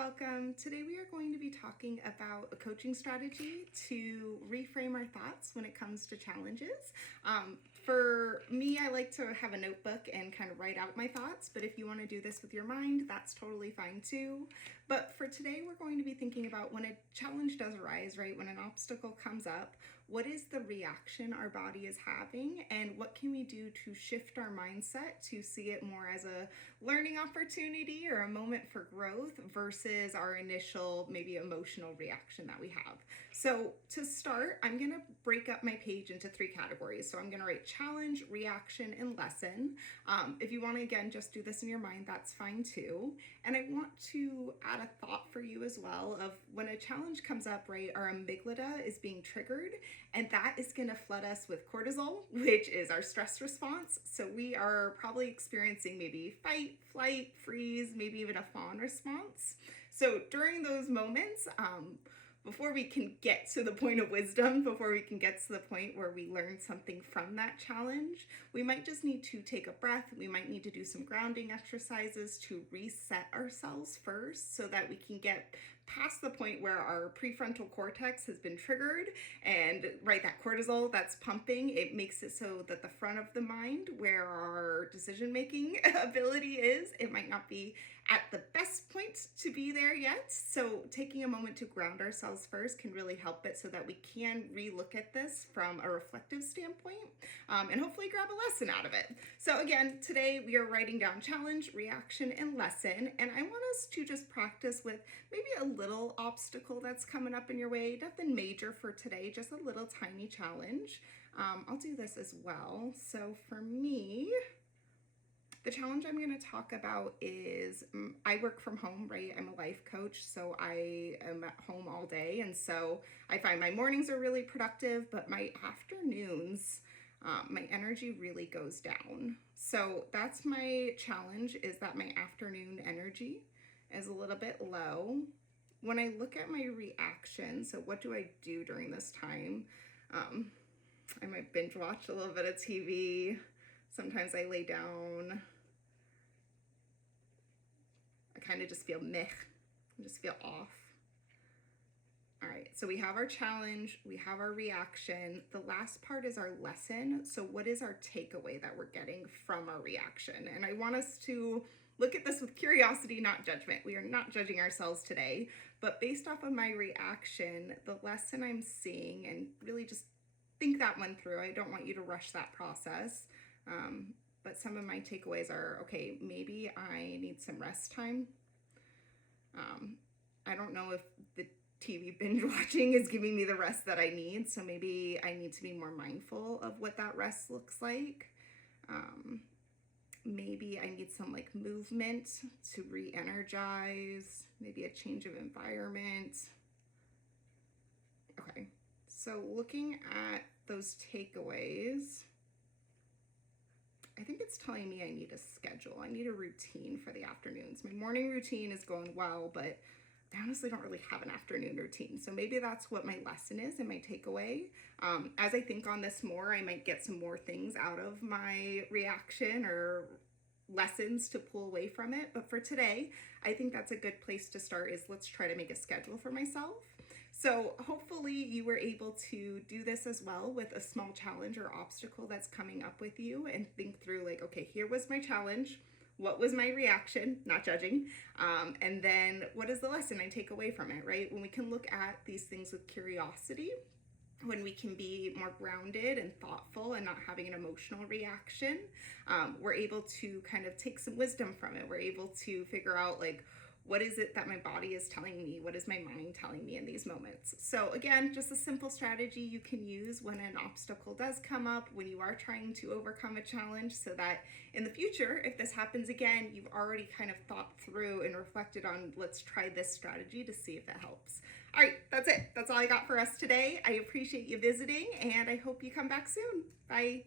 welcome. Today we are going to be talking about a coaching strategy to reframe our thoughts when it comes to challenges. For me, I like to have a notebook and kind of write out my thoughts, but if you want to do this with your mind, that's totally fine too. But for today, we're going to be thinking about when a challenge does arise, right? When an obstacle comes up, what is the reaction our body is having, and what can we do to shift our mindset to see it more as a learning opportunity or a moment for growth versus our initial maybe emotional reaction that we have. So to start, I'm going to break up my page into 3 categories. So I'm going to write challenge, reaction, and lesson. If you want to, again, just do this in your mind, that's fine too. And I want to add a thought for you as well of when a challenge comes up, right, our amygdala is being triggered, and that is going to flood us with cortisol, which is our stress response. So we are probably experiencing maybe fight, flight, freeze, maybe even a fawn response. So during those moments, before we can get to the point of wisdom, before we can get to the point where we learn something from that challenge, we might just need to take a breath. We might need to do some grounding exercises to reset ourselves first so that we can get past the point where our prefrontal cortex has been triggered and right, that cortisol that's pumping, it makes it so that the front of the mind where our decision making ability is, it might not be at the best point to be there yet. So taking a moment to ground ourselves first can really help it so that we can relook at this from a reflective standpoint, and hopefully grab a lesson out of it. So again, today we are writing down challenge, reaction, and lesson, and I want us to just practice with maybe a little obstacle that's coming up in your way. Nothing major for today, just a little tiny challenge. I'll do this as well. So for me, the challenge I'm going to talk about is I work from home, right? I'm a life coach, so I am at home all day. And so I find my mornings are really productive, but my afternoons, my energy really goes down. So that's my challenge, is that my afternoon energy is a little bit low. When I look at my reaction, so what do I do during this time? I might binge watch a little bit of TV. Sometimes I lay down. I kind of just feel meh. I just feel off. All right, so we have our challenge, we have our reaction. The last part is our lesson. So what is our takeaway that we're getting from our reaction? And I want us to look at this with curiosity, not judgment. We are not judging ourselves today, but based off of my reaction, the lesson I'm seeing, and really just think that one through. I don't want you to rush that process. But some of my takeaways are, okay, maybe I need some rest time. I don't know if the TV binge watching is giving me the rest that I need. So maybe I need to be more mindful of what that rest looks like. Maybe I need some like movement to re-energize, maybe a change of environment. Okay, so looking at those takeaways, I think it's telling me I need a schedule. I need a routine for the afternoons. My morning routine is going well, but I honestly don't really have an afternoon routine. So maybe that's what my lesson is and my takeaway. As I think on this more, I might get some more things out of my reaction or lessons to pull away from it. But for today, I think that's a good place to start, is let's try to make a schedule for myself. So hopefully you were able to do this as well with a small challenge or obstacle that's coming up with you, and think through like, okay, here was my challenge. What was my reaction? Not judging. And then what is the lesson I take away from it, right? When we can look at these things with curiosity, when we can be more grounded and thoughtful and not having an emotional reaction, we're able to kind of take some wisdom from it. We're able to figure out like, what is it that my body is telling me? What is my mind telling me in these moments? So again, just a simple strategy you can use when an obstacle does come up, when you are trying to overcome a challenge, so that in the future, if this happens again, you've already kind of thought through and reflected on, let's try this strategy to see if it helps. All right, that's it. That's all I got for us today. I appreciate you visiting, and I hope you come back soon. Bye.